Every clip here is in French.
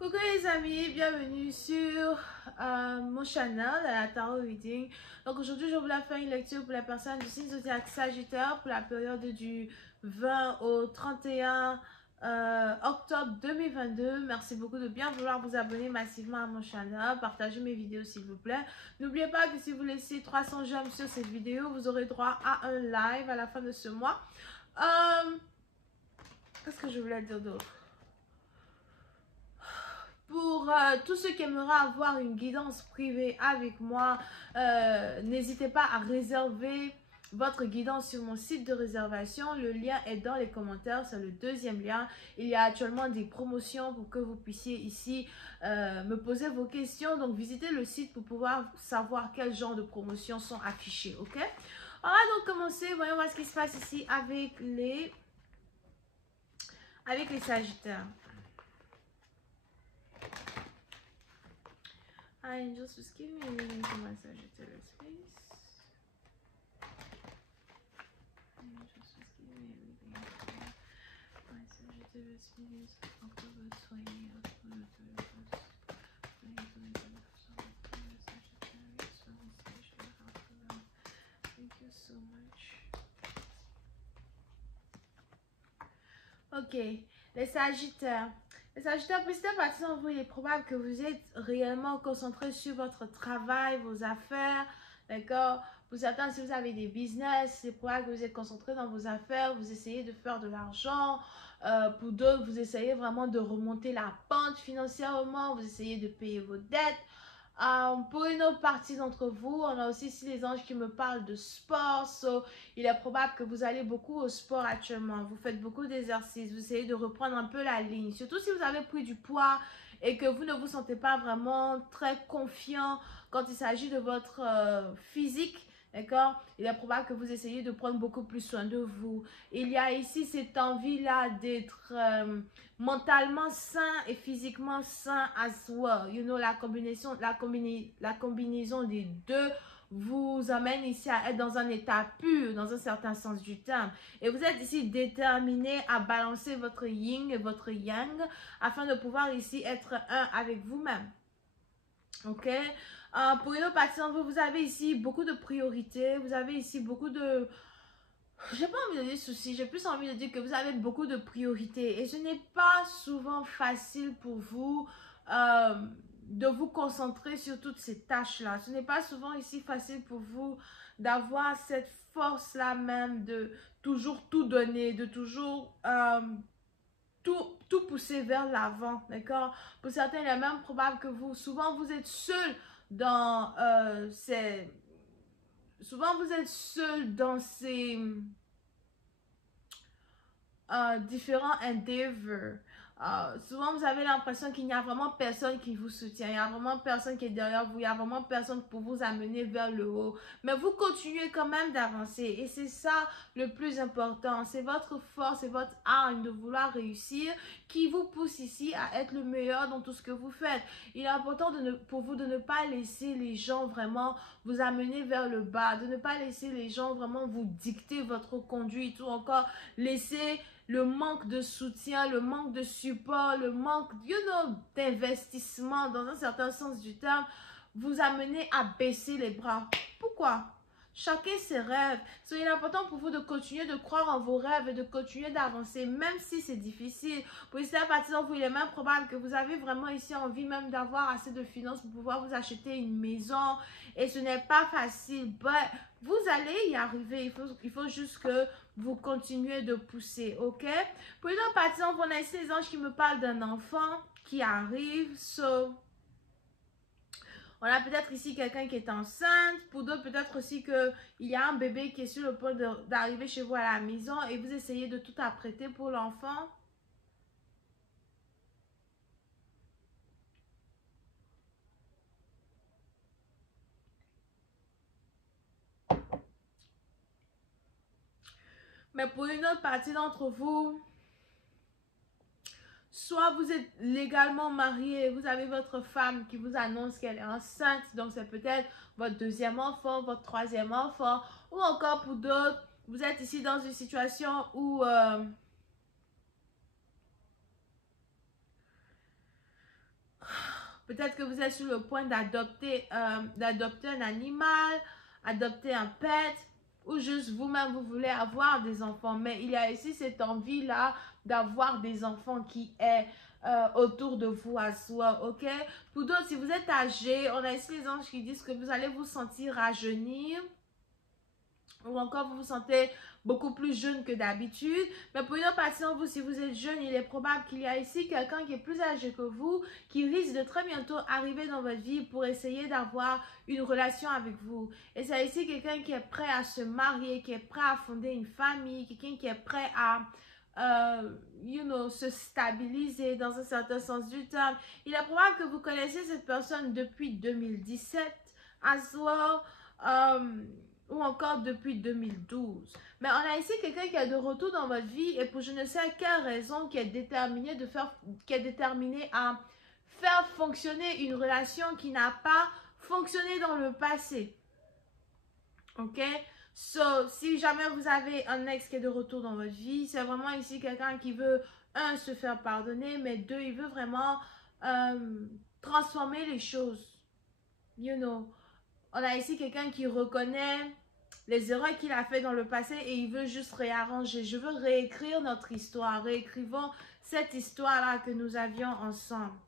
Coucou les amis, bienvenue sur mon channel la Tarot Reading. Donc aujourd'hui je voulais faire une lecture pour la personne du signe zodiaque Sagittaire pour la période du 20 au 31 octobre 2022. Merci beaucoup de bien vouloir vous abonner massivement à mon channel, partagez mes vidéos s'il vous plaît. N'oubliez pas que si vous laissez 300 j'aime sur cette vidéo, vous aurez droit à un live à la fin de ce mois. Qu'est-ce que je voulais dire d'autre? Pour tous ceux qui aimeraient avoir une guidance privée avec moi, n'hésitez pas à réserver votre guidance sur mon site de réservation. Le lien est dans les commentaires, c'est le deuxième lien. Il y a actuellement des promotions pour que vous puissiez ici me poser vos questions. Donc visitez le site pour pouvoir savoir quel genre de promotions sont affichées, ok? On va donc commencer, voyons voir ce qui se passe ici avec les Sagittaires. Angels, just give me a reading for my Sagittarius, please. Angels, just give me a reading for my Sagittarius, please. October 20, October 31st, 2022. Sagittarius, for my special help. Thank you so much. Ok, les Sagittaires. Les Sagittaires, petit à petit en vous, il est probable que vous êtes réellement concentré sur votre travail, vos affaires, d'accord? Pour certains, si vous avez des business, c'est probable que vous êtes concentré dans vos affaires, vous essayez de faire de l'argent. Pour d'autres, vous essayez vraiment de remonter la pente financièrement, vous essayez de payer vos dettes. Pour une autre partie d'entre vous, on a aussi ici les anges qui me parlent de sport. Il est probable que vous allez beaucoup au sport actuellement. Vous faites beaucoup d'exercices. Vous essayez de reprendre un peu la ligne. Surtout si vous avez pris du poids et que vous ne vous sentez pas vraiment très confiant quand il s'agit de votre physique. D'accord? Il est probable que vous essayez de prendre beaucoup plus soin de vous. Il y a ici cette envie-là d'être mentalement sain et physiquement sain as well. You know, la combinaison des deux vous amène ici à être dans un état pur, dans un certain sens du terme. Et vous êtes ici déterminé à balancer votre yin et votre yang afin de pouvoir ici être un avec vous-même. Ok? Pour une autre partie d'entre vous, vous avez ici beaucoup de priorités, vous avez ici beaucoup de... J'ai pas envie de dire soucis, j'ai plus envie de dire que vous avez beaucoup de priorités et ce n'est pas souvent facile pour vous de vous concentrer sur toutes ces tâches-là. Ce n'est pas souvent ici facile pour vous d'avoir cette force-là même de toujours tout donner, de toujours tout pousser vers l'avant, d'accord? Pour certains, il est même probable que vous, souvent vous êtes seul dans ces différents endeavors. Souvent vous avez l'impression qu'il n'y a vraiment personne qui vous soutient, il n'y a vraiment personne qui est derrière vous, il n'y a vraiment personne pour vous amener vers le haut, mais vous continuez quand même d'avancer et c'est ça le plus important. C'est votre force et votre âme de vouloir réussir qui vous pousse ici à être le meilleur dans tout ce que vous faites. Il est important pour vous de ne pas laisser les gens vraiment vous amener vers le bas, de ne pas laisser les gens vraiment vous dicter votre conduite ou encore laisser le manque de soutien, le manque de support, le manque, d'investissement dans un certain sens du terme, vous amener à baisser les bras. Pourquoi? Chacun ses rêves. Il est important pour vous de continuer de croire en vos rêves et de continuer d'avancer, même si c'est difficile. Pour ici, à partir de vous, il est même probable que vous avez vraiment ici envie même d'avoir assez de finances pour pouvoir vous acheter une maison. Et ce n'est pas facile. Vous allez y arriver. Il faut juste que vous continuez de pousser, ok? Pour une autre partie, on a ici les anges qui me parlent d'un enfant qui arrive. On a peut-être ici quelqu'un qui est enceinte. Pour d'autres, peut-être aussi qu'il y a un bébé qui est sur le point d'arriver chez vous à la maison et vous essayez de tout apprêter pour l'enfant. Mais pour une autre partie d'entre vous, soit vous êtes légalement marié, vous avez votre femme qui vous annonce qu'elle est enceinte, donc c'est peut-être votre deuxième enfant, votre troisième enfant, ou encore pour d'autres, vous êtes ici dans une situation où Peut-être que vous êtes sur le point d'adopter un animal, adopter un pet, ou juste vous-même, vous voulez avoir des enfants. Mais il y a ici cette envie-là d'avoir des enfants qui est autour de vous à soi, ok? Pour d'autres, si vous êtes âgé, on a ici les anges qui disent que vous allez vous sentir rajeunir, ou encore vous vous sentez beaucoup plus jeune que d'habitude. Mais pour une autre partie d'entre vous, si vous êtes jeune, il est probable qu'il y a ici quelqu'un qui est plus âgé que vous, qui risque de très bientôt arriver dans votre vie pour essayer d'avoir une relation avec vous. Et c'est ici quelqu'un qui est prêt à se marier, qui est prêt à fonder une famille, quelqu'un qui est prêt à se stabiliser dans un certain sens du terme. Il est probable que vous connaissez cette personne depuis 2017 as well, ou encore depuis 2012. Mais on a ici quelqu'un qui est de retour dans votre vie et pour je ne sais quelle raison qui est déterminé à faire fonctionner une relation qui n'a pas fonctionné dans le passé. Ok? So, si jamais vous avez un ex qui est de retour dans votre vie, c'est vraiment ici quelqu'un qui veut, un, se faire pardonner, mais deux, il veut vraiment transformer les choses. On a ici quelqu'un qui reconnaît les erreurs qu'il a fait dans le passé et il veut juste réarranger. Je veux réécrire notre histoire. Réécrivons cette histoire-là que nous avions ensemble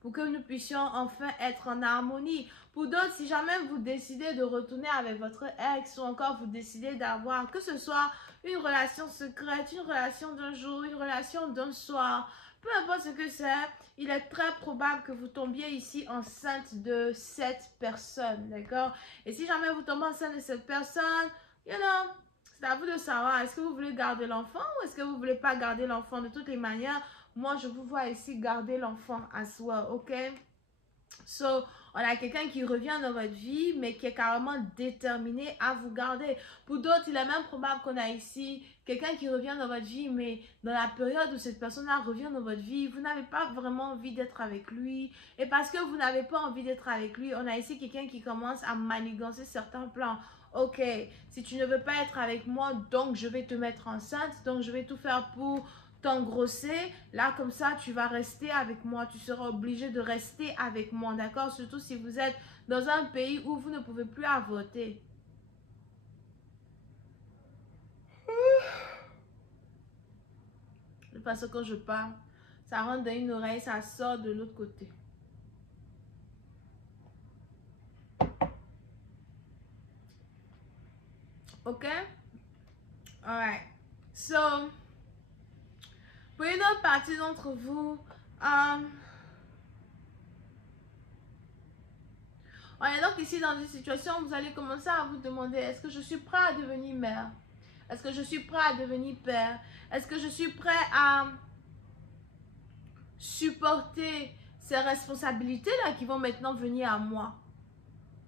pour que nous puissions enfin être en harmonie. Pour d'autres, si jamais vous décidez de retourner avec votre ex ou encore vous décidez d'avoir, que ce soit une relation secrète, une relation d'un jour, une relation d'un soir, peu importe ce que c'est, il est très probable que vous tombiez ici enceinte de cette personne, d'accord? Et si jamais vous tombez enceinte de cette personne, c'est à vous de savoir, est-ce que vous voulez garder l'enfant ou est-ce que vous ne voulez pas garder l'enfant? De toutes les manières, moi, je vous vois ici garder l'enfant à soi, ok? So, on a quelqu'un qui revient dans votre vie, mais qui est carrément déterminé à vous garder. Pour d'autres, il est même probable qu'on a ici quelqu'un qui revient dans votre vie, mais dans la période où cette personne-là revient dans votre vie, vous n'avez pas vraiment envie d'être avec lui. Et parce que vous n'avez pas envie d'être avec lui, on a ici quelqu'un qui commence à manigancer certains plans. Ok, si tu ne veux pas être avec moi, donc je vais te mettre enceinte, donc je vais tout faire pour t'engrosser, là comme ça tu vas rester avec moi, tu seras obligé de rester avec moi, d'accord? Surtout si vous êtes dans un pays où vous ne pouvez plus voter. Parce que quand je parle, ça rentre dans une oreille, ça sort de l'autre côté. Ok? Alright. So, pour une autre partie d'entre vous, on est donc ici dans une situation où vous allez commencer à vous demander, est-ce que je suis prêt à devenir mère? Est-ce que je suis prêt à devenir père? Est-ce que je suis prêt à supporter ces responsabilités-là qui vont maintenant venir à moi?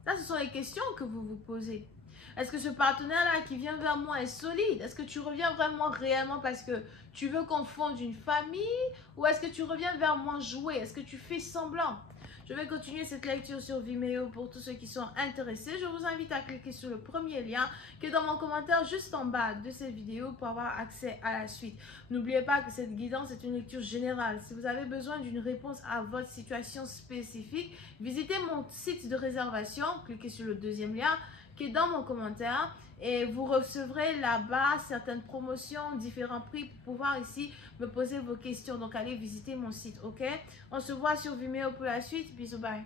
Ça, ce sont les questions que vous vous posez. Est-ce que ce partenaire-là qui vient vers moi est solide? Est-ce que tu reviens vraiment réellement parce que tu veux qu'on fonde une famille? Ou est-ce que tu reviens vers moi jouer? Est-ce que tu fais semblant? Je vais continuer cette lecture sur Vimeo pour tous ceux qui sont intéressés. Je vous invite à cliquer sur le premier lien qui est dans mon commentaire juste en bas de cette vidéo pour avoir accès à la suite. N'oubliez pas que cette guidance est une lecture générale. Si vous avez besoin d'une réponse à votre situation spécifique, visitez mon site de réservation, cliquez sur le deuxième lien qui est dans mon commentaire et vous recevrez là-bas certaines promotions, différents prix pour pouvoir ici me poser vos questions. Donc allez visiter mon site, ok? On se voit sur Vimeo pour la suite. Bisous, bye.